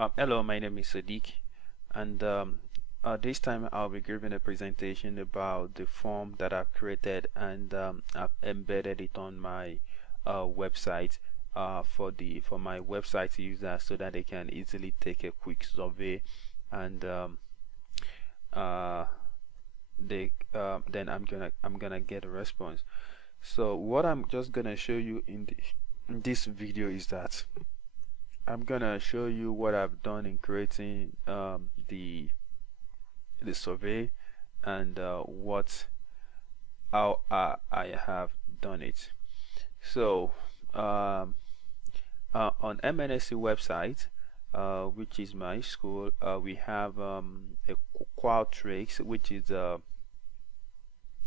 Hello, my name is Sadiq, and this time I'll be giving a presentation about the form that I've created and I've embedded it on my website for my website users so that they can easily take a quick survey and uh, then I'm gonna get a response. So what I'm just gonna show you in this video is that I'm gonna show you what I've done in creating the survey and how I have done it. So on MNSC website, which is my school, we have a Qulatric, which is a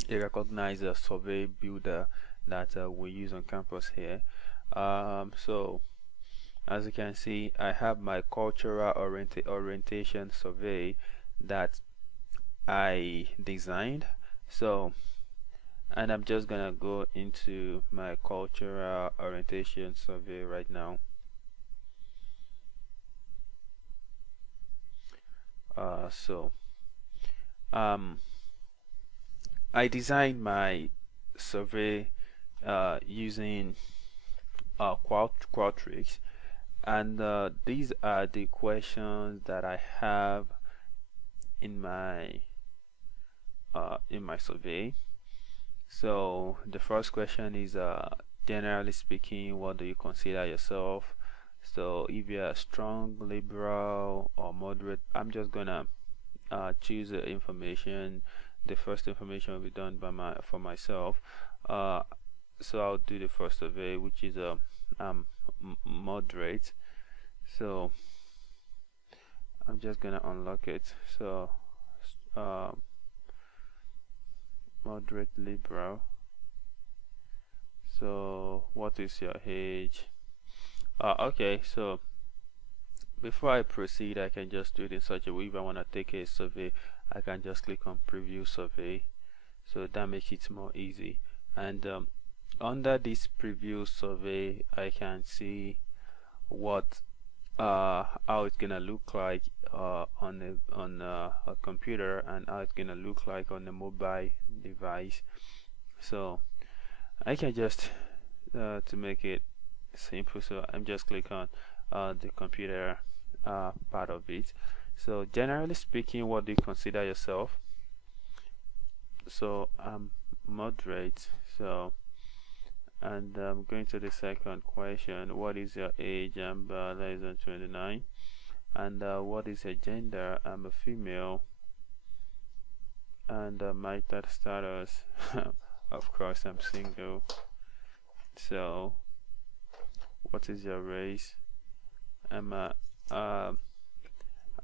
recognized survey builder that we use on campus here. So as you can see, I have my cultural orientation survey that I designed. So, and I'm just gonna go into my cultural orientation survey right now. I designed my survey using Qulatric, and these are the questions that I have in my survey. So the first question is generally speaking, what do you consider yourself? So if you're a strong, liberal, or moderate, I'm just gonna choose the information. The first information will be done by for myself. So I'll do the first survey, which is moderate. So I'm just gonna unlock it. So moderate, liberal. So what is your age? Okay, so before I proceed, I can just do it in such a way. If I want to take a survey, I can just click on preview survey, so that makes it more easy. And under this preview survey, I can see what how it's gonna look like on a computer and how it's gonna look like on a mobile device. So I can just to make it simple, so I'm just click on the computer part of it. So generally speaking, what do you consider yourself? So I'm moderate. So, and I'm going to the second question, what is your age? I'm less than 29. And what is your gender? I'm a female. And marital status, of course I'm single. So what is your race? I'm a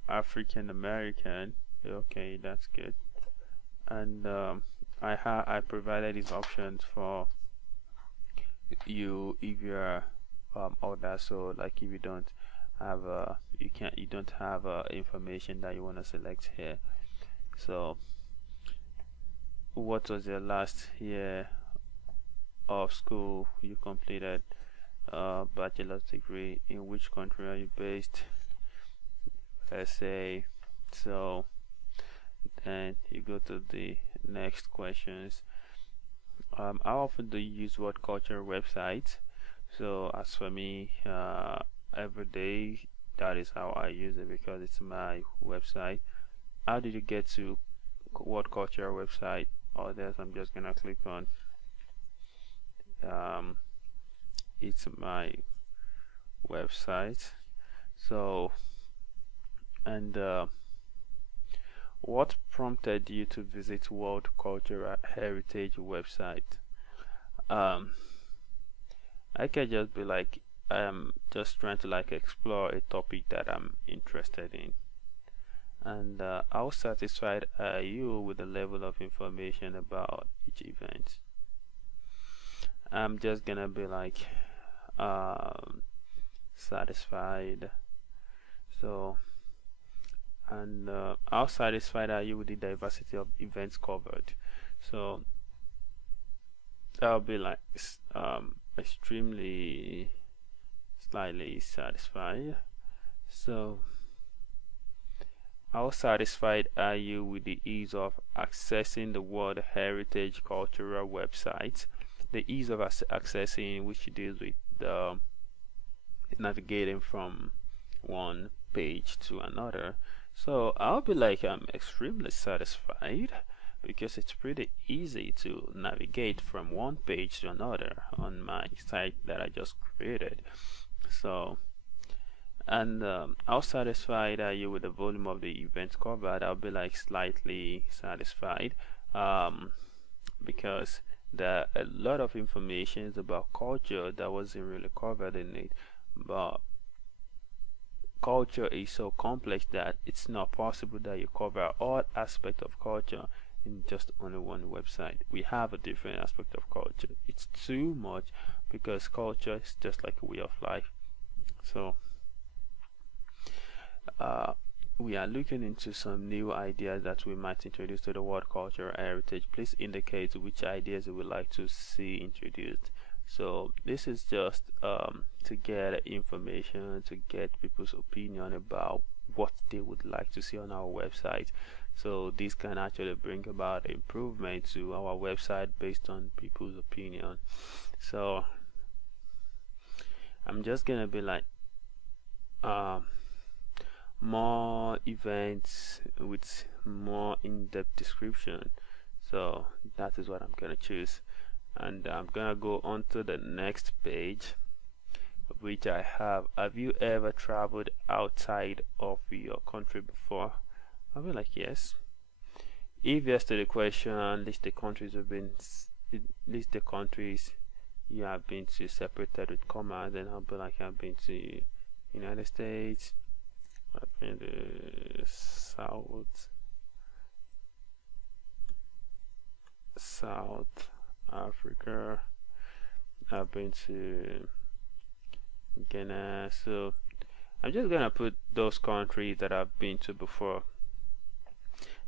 African American. Okay, that's good. And I provided these options for you if you're older. So like if you don't have you don't have information that you want to select here. So what was your last year of school you completed? Bachelor's degree. In which country are you based? SA. So then you go to the next questions. How often do you use what culture website? So as for me, every day, that is how I use it because it's my website. How did you get to what culture website? Others, I'm just gonna click on it's my website. So, and what prompted you to visit World Cultural Heritage website? I can just be like, I'm just trying to like explore a topic that I'm interested in. And how satisfied are you with the level of information about each event? I'm just gonna be like satisfied. So, and how satisfied are you with the diversity of events covered? So I'll be like extremely slightly satisfied. So how satisfied are you with the ease of accessing the World Heritage Cultural websites? The ease of accessing, which deals with the navigating from one page to another. So I'll be like, I'm extremely satisfied because it's pretty easy to navigate from one page to another on my site that I just created. So, and how satisfied are you with the volume of the events covered? I'll be like slightly satisfied because there are a lot of information about culture that wasn't really covered in it, but culture is so complex that it's not possible that you cover all aspects of culture in just only one website. We have a different aspect of culture. It's too much because culture is just like a way of life. So we are looking into some new ideas that we might introduce to the World Cultural Heritage. Please indicate which ideas you would like to see introduced. So this is just to get information, to get people's opinion about what they would like to see on our website. So this can actually bring about improvement to our website based on people's opinion. So I'm just gonna be like more events with more in-depth description. So that is what I'm gonna choose, and I'm gonna go on to the next page, which I have you ever traveled outside of your country before? I'll be like, yes. If yes to the question, list the countries you have been to separated with commas. Then I'll be like, I've been to United States, I've been to South Africa, I've been to Ghana. So I'm just gonna put those countries that I've been to before.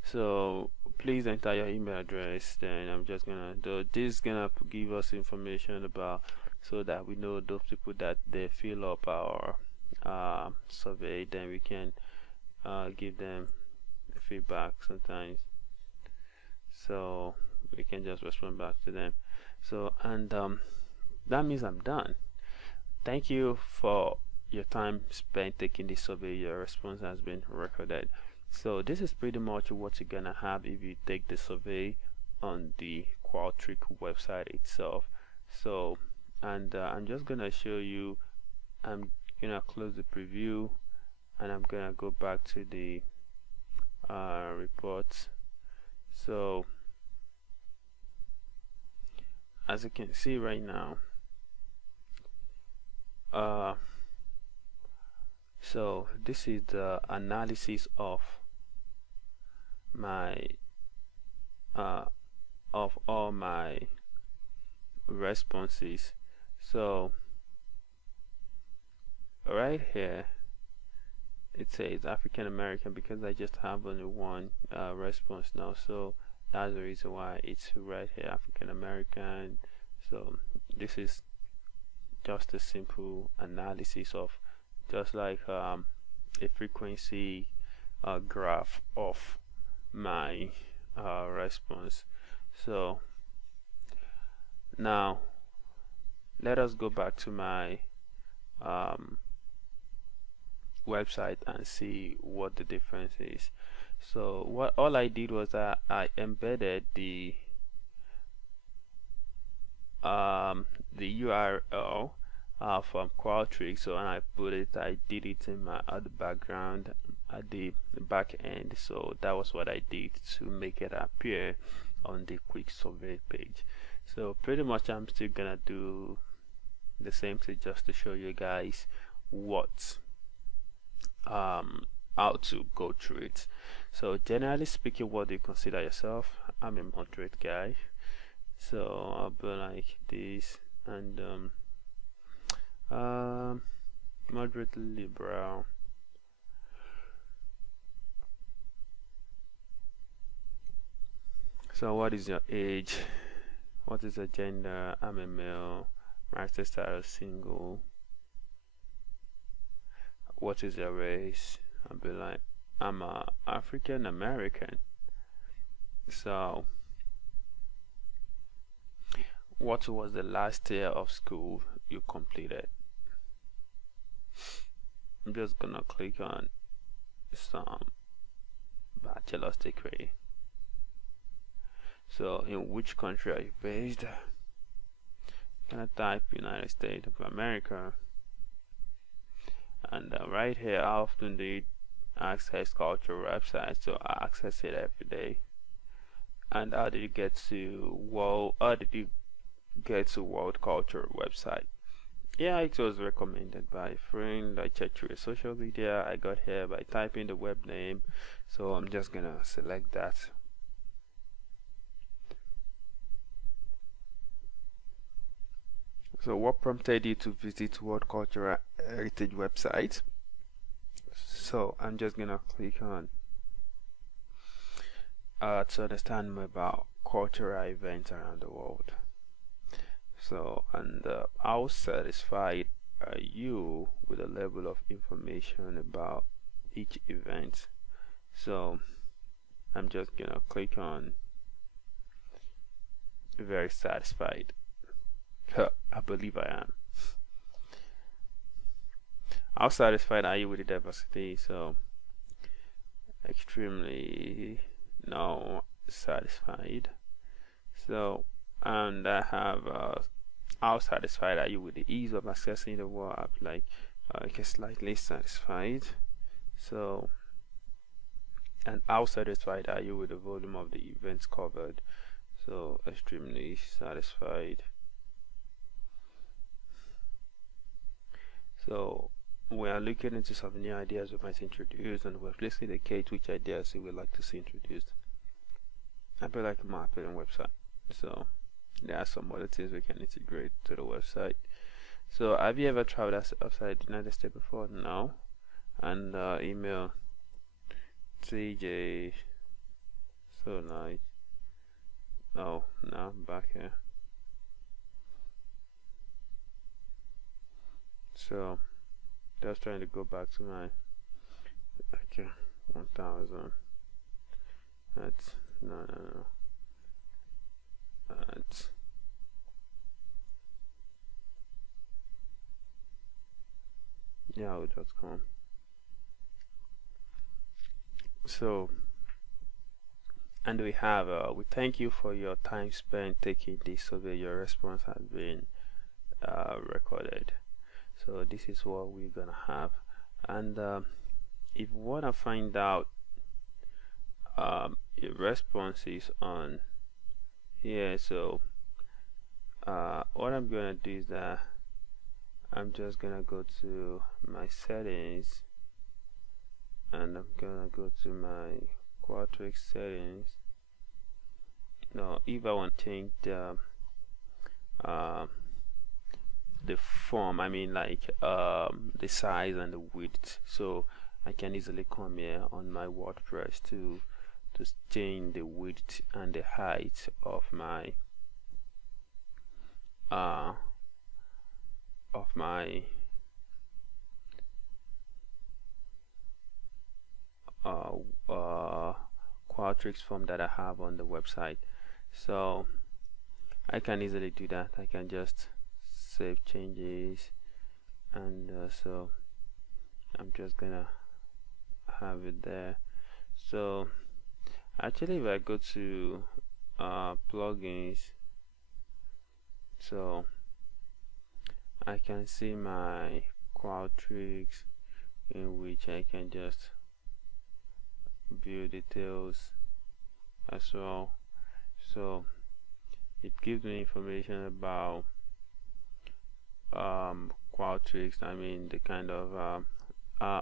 So please enter your email address. Then I'm just gonna do this, gonna give us information about, so that we know those people that they fill up our survey. Then we can give them feedback sometimes, so we can just respond back to them. So, and that means I'm done. Thank you for your time spent taking this survey. Your response has been recorded. So this is pretty much what you're gonna have if you take the survey on the Qulatric website itself. So, and I'm just gonna show you, I'm gonna close the preview and I'm gonna go back to the reports. So as you can see right now, so this is the analysis of my of all my responses. So right here it says African American because I just have only one response now, so that's the reason why it's right here, African American. So this is just a simple analysis of, just like a frequency graph of my response. So now let us go back to my website and see what the difference is. So what all I did was that I embedded the URL from Qulatric. So and I did it in my other background at the back end. So that was what I did to make it appear on the quick survey page. So pretty much I'm still gonna do the same thing just to show you guys what how to go through it. So generally speaking, what do you consider yourself? I'm a moderate guy, so I'll be like this, and moderately liberal. So what is your age? What is your gender? I'm a male. Marital status single. What is your race? I'll be like I'm a African American. So what was the last year of school you completed? I'm just gonna click on some bachelor's degree. So in which country are you based? Gonna type United States of America, and right here, how often do you access cultural websites? So I access it every day. And how did you get to world culture website? Yeah, it was recommended by a friend. I checked through social media. I got here by typing the web name, so I'm just gonna select that. So what prompted you to visit World Cultural Heritage website? So I'm just gonna click on to understand more about cultural events around the world. So, and how satisfied are you with the level of information about each event? So I'm just gonna click on very satisfied. I believe I am. How satisfied are you with the diversity? So extremely no satisfied. So, and I have how satisfied are you with the ease of accessing the web? Like slightly satisfied. So, and how satisfied are you with the volume of the events covered? So extremely satisfied. So we are looking into some new ideas we might introduce, and we're placing the case which ideas we would like to see introduced. I feel like a marketing website. So there are some other things we can integrate to the website. So have you ever traveled outside the United States before? No. And email TJ. So nice. Oh, now I'm back here. So just trying to go back to my 1000. That's no. That's yahoo.com. So, and we have we thank you for your time spent taking this survey. Your response has been recorded. So this is what we're gonna have, and if you wanna find out your responses on here, so what I'm gonna do is that I'm just gonna go to my settings, and I'm gonna go to my Qulatric settings. Now if I want to change the form, I mean like the size and the width, so I can easily come here on my WordPress to change the width and the height of my Qulatric form that I have on the website. So I can easily do that. I can just save changes, and so I'm just gonna have it there. So actually if I go to plugins, so I can see my Qulatric, in which I can just view details as well. So it gives me information about Qulatric, I mean the kind of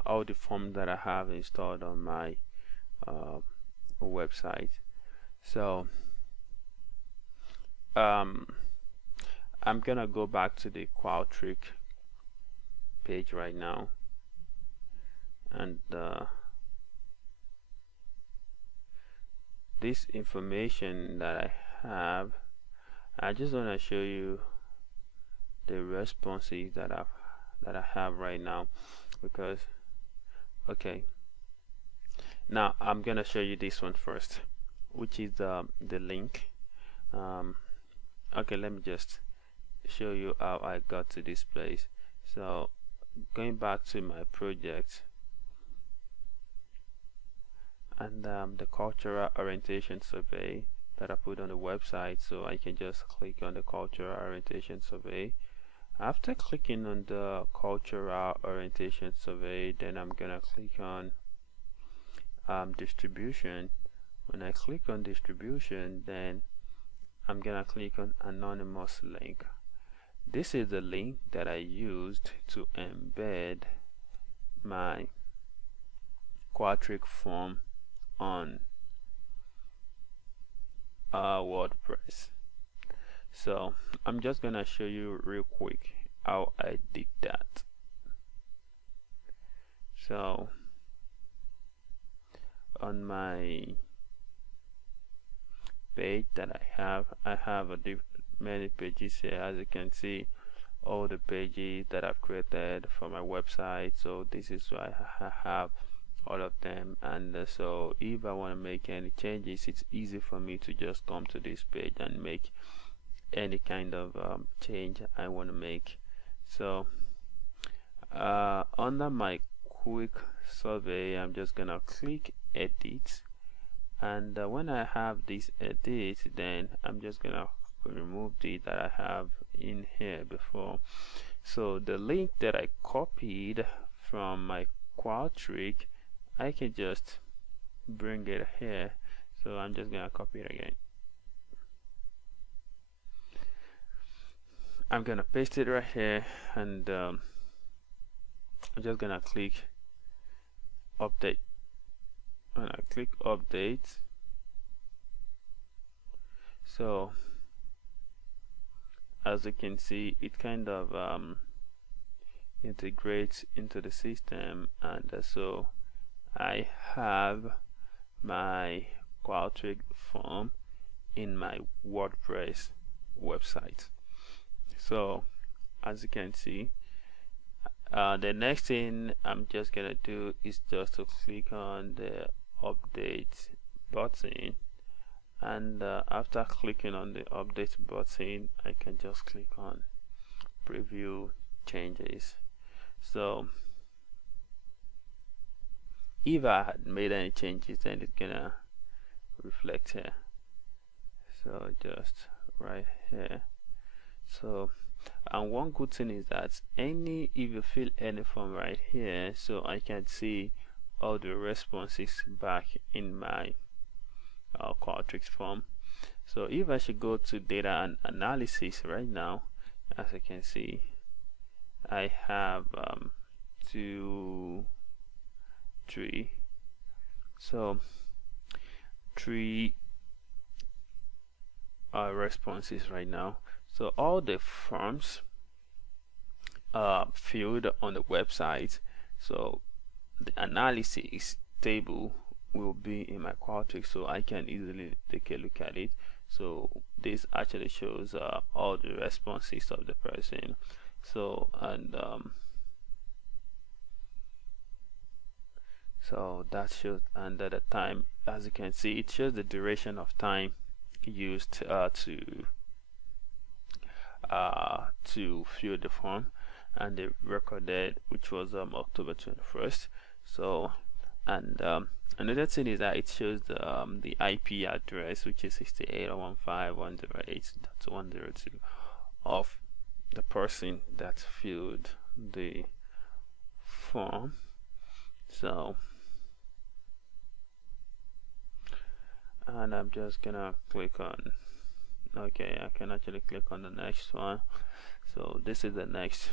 all the forms that I have installed on my website. So I'm gonna go back to the Qulatric page right now, and this information that I have, I just want to show you the responses that I have right now, because okay, Now I'm gonna show you this one first, which is the link. Okay, let me just show you how I got to this place. So going back to my project and the cultural orientation survey that I put on the website, so I can just click on the cultural orientation survey. After clicking on the cultural orientation survey, then I'm gonna click on distribution. When I click on distribution, then I'm gonna click on anonymous link. This is the link that I used to embed my Qulatric form on WordPress. So I'm just gonna show you real quick how I did that. So on my page that I have many pages here. As you can see, all the pages that I've created for my website. So this is why I have all of them, and so if I want to make any changes, it's easy for me to just come to this page and make any kind of change I want to make. So under my quick survey, I'm just gonna click edit, and when I have this edit, then I'm just gonna remove the that I have in here before. So the link that I copied from my Qulatric, I can just bring it here. So I'm just gonna copy it again. I'm gonna paste it right here, and I'm just gonna click update. When I click update, so as you can see, it kind of integrates into the system, and so I have my Qulatric form in my WordPress website. So as you can see, the next thing I'm just gonna do is just to click on the update button, and after clicking on the update button, I can just click on preview changes. So if I had made any changes, then it's gonna reflect here. So just right here. So and one good thing is that if you fill any form right here, so I can see all the responses back in my Qulatric form. So if I should go to data and analysis right now, as you can see, I have 2, 3, so 3 responses right now. So all the forms filled on the website, so the analysis table will be in my Qulatric, so I can easily take a look at it. So this actually shows all the responses of the person. So and so that shows under the time, as you can see, it shows the duration of time used to fill the form, and they recorded, which was October 21st. So and another thing is that it shows the IP address, which is 68.115.108.102 of the person that filled the form. So and I'm just gonna click on, okay, I can actually click on the next one. So this is the next.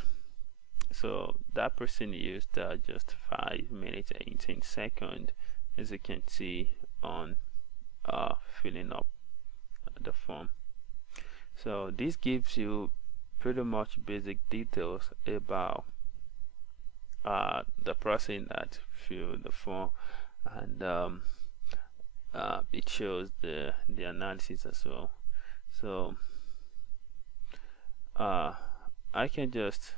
So that person used just 5 minutes 18 seconds, as you can see on filling up the form. So this gives you pretty much basic details about the person that filled the form, and it shows the analysis as well. So I can just,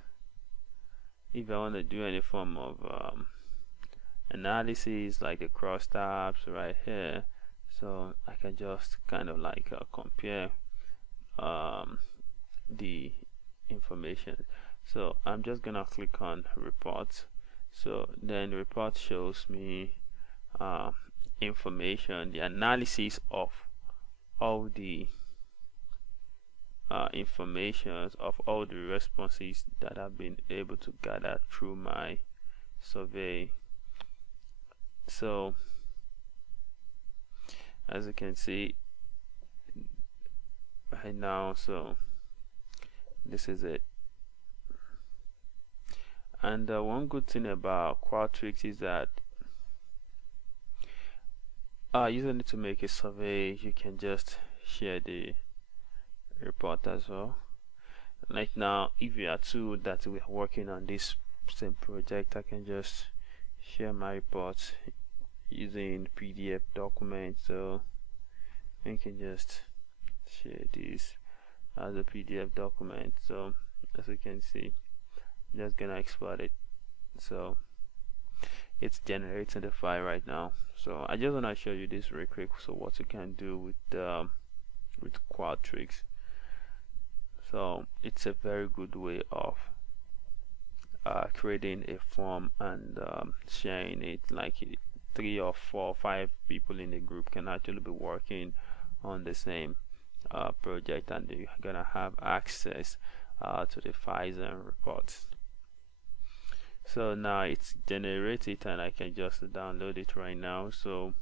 if I want to do any form of analysis, like the crosstabs right here. So I can just kind of like compare the information. So I'm just gonna click on reports. So then the report shows me information, the analysis of all the information of all the responses that I've been able to gather through my survey. So as you can see right now, so this is it. And one good thing about Qulatric is that you don't need to make a survey, you can just share the report as well. Like now, if you are two that we are working on this same project, I can just share my reports using PDF document. So I can just share this as a PDF document. So as you can see, I'm just gonna export it. So it's generating the file right now. So I just wanna show you this real quick. So what you can do with Qulatric. So it's a very good way of creating a form and sharing it. Like 3 or 4 or 5 people in the group can actually be working on the same project, and they're gonna have access to the files and reports. So now it's generated and I can just download it right now. So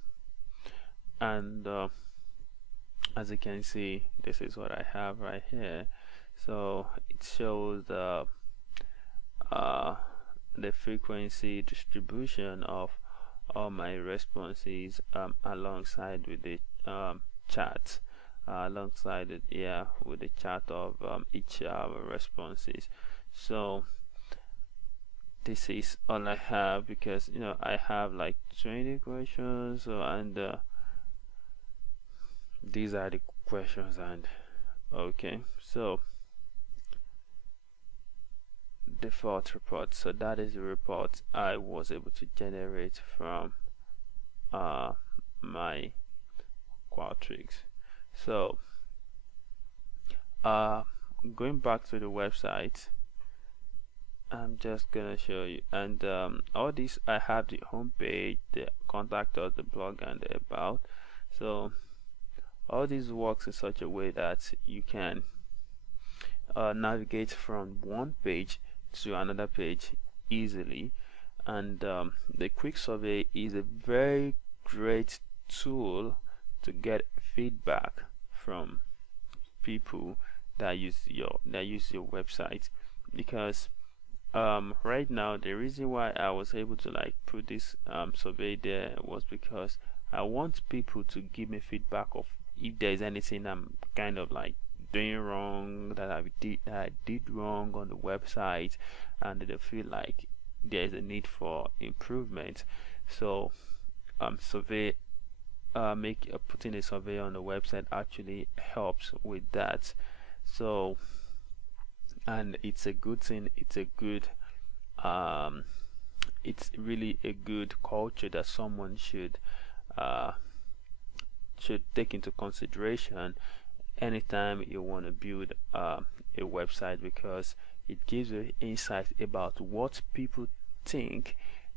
and as you can see, this is what I have right here. So it shows the frequency distribution of all my responses alongside with the chart, alongside it, yeah, with the chart of each responses. So this is all I have, because you know I have like 20 questions. So and these are the questions. And okay, so default report. So that is the report I was able to generate from my Qulatric. So going back to the website, I'm just gonna show you. And all this, I have the home page, the contact us, the blog, and the about. So all this works in such a way that you can navigate from one page to another page easily. And the quick survey is a very great tool to get feedback from people that use your website, because right now the reason why I was able to like put this survey there was because I want people to give me feedback of if there's anything I'm kind of like doing wrong, that I did wrong on the website, and they feel like there's a need for improvement. So putting a survey on the website actually helps with that. So, and it's a good thing, it's a good it's really a good culture that someone should take into consideration anytime you want to build a website, because it gives you insight about what people think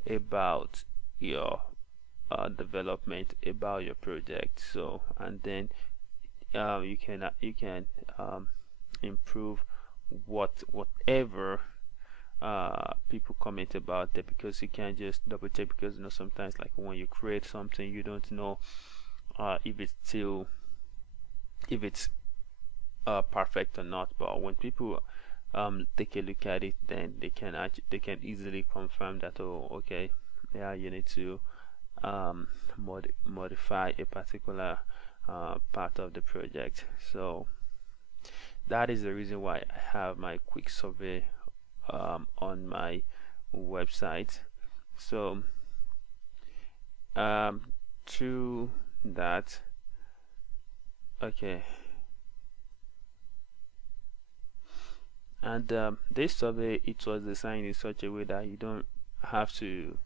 about your development, about your project. So and then you can improve whatever people comment about that, because you can't just double check, because you know sometimes like when you create something you don't know if it's perfect or not. But when people take a look at it, then they can easily confirm that, oh okay, yeah, you need to modify a particular part of the project. So that is the reason why I have my quick survey on my website. So through that, okay, and this survey, it was designed in such a way that you don't have to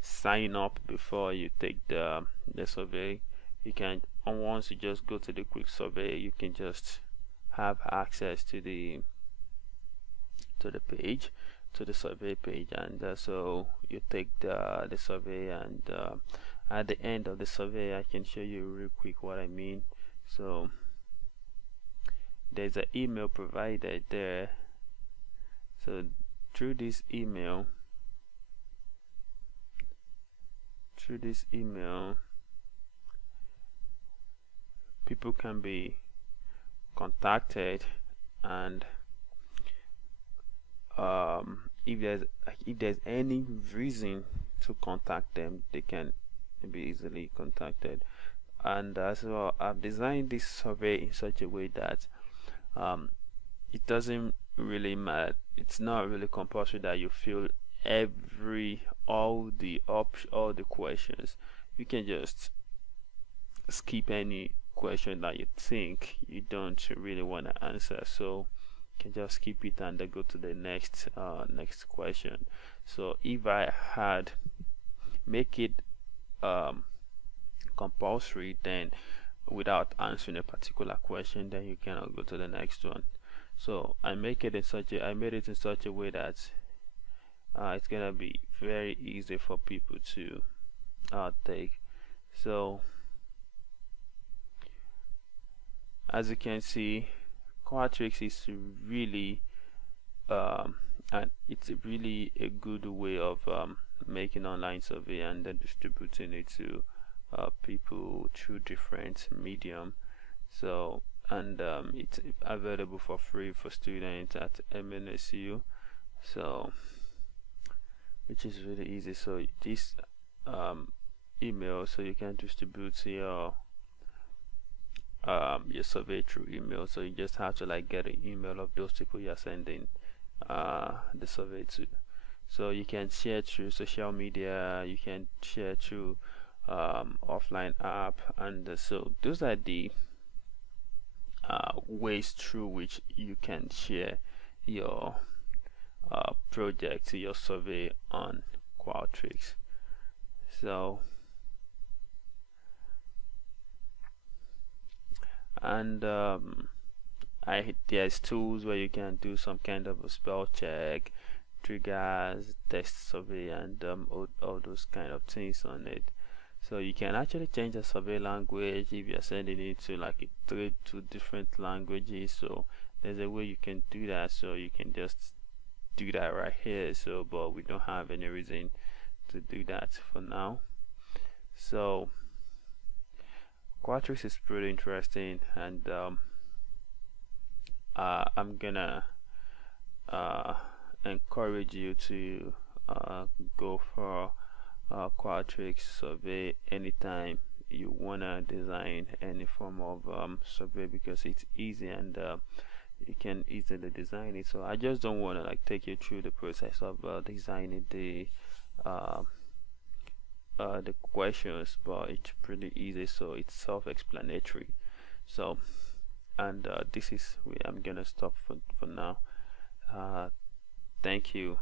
sign up before you take the survey. You can, once you just go to the quick survey, you can just have access to the page, to the survey page, and so you take the survey, and at the end of the survey I can show you real quick what I mean. So there's an email provided there, so through this email people can be contacted, and if there's any reason to contact them, they can be easily contacted. And as well, I've designed this survey in such a way that it doesn't really matter, it's not really compulsory that you fill all the questions. You can just skip any question that you think you don't really want to answer, so you can just skip it and then go to the next question. So if I had make it compulsory, then without answering a particular question, then you cannot go to the next one. So I made it in such a way that it's gonna be very easy for people to take. So as you can see, Qulatric is really and it's really a good way of making online survey and then distributing it to people through different medium. So, and it's available for free for students at MNSU, so which is really easy. So this email, so you can distribute your survey through email. So you just have to like get an email of those people you're sending the survey to. So you can share through social media, you can share through offline app, and so those are the ways through which you can share your project, your survey on Qulatric. So, and there's tools where you can do some kind of a spell check, triggers, text survey, and all those kind of things on it. So you can actually change the survey language if you're sending it to like 2 different languages. So there's a way you can do that, so you can just do that right here. So but we don't have any reason to do that for now. So Qulatric is pretty interesting, and I'm gonna encourage you to go for Qulatric survey anytime you wanna design any form of survey, because it's easy and you can easily design it. So I just don't want to like take you through the process of designing the questions, but it's pretty easy, so it's self-explanatory. So, and this is where I'm gonna stop for now. Thank you.